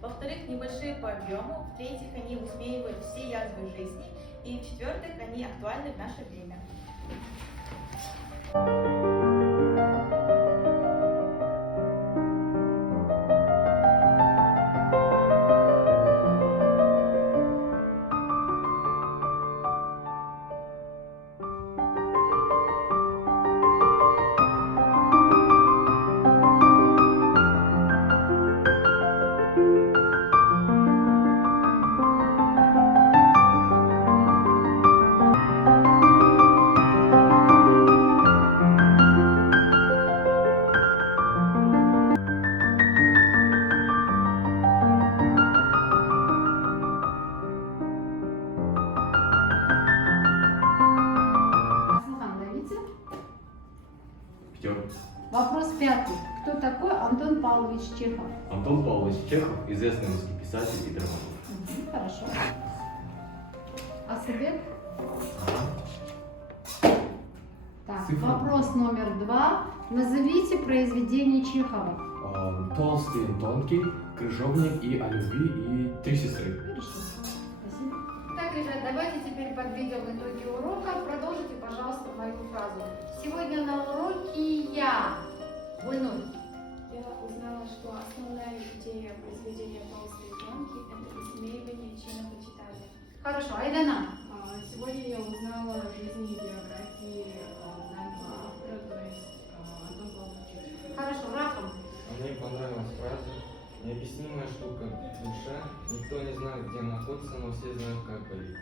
Во-вторых, небольшие по объему. В-третьих, они высмеивают все язвы жизни. И в-четвертых, они актуальны в наше время. Вопрос пятый. Кто такой Антон Павлович Чехов? Антон Павлович Чехов – известный русский писатель и драматург. Хорошо. Асыбек? Так, вопрос номер 2. Назовите произведение Чехова. Толстый и тонкий, крыжовник и о любви и три сестры. Хорошо. Спасибо. Так, ребят, давайте теперь подведем итоги урока. Продолжите, пожалуйста, мою фразу. Сегодня на уроке я. Гульнур. Я узнала, что основная идея произведения «Толстый и тонкий» — это высмеивание чинопочитания. Хорошо, Айдана. Сегодня я узнала жизнь и биографии данного автора, то есть Антон Павлович Чехов. Хорошо, Рахам. Мне понравилась фраза «Необъяснимая штука в душе. Никто не знает, где находится, но все знают, как болит».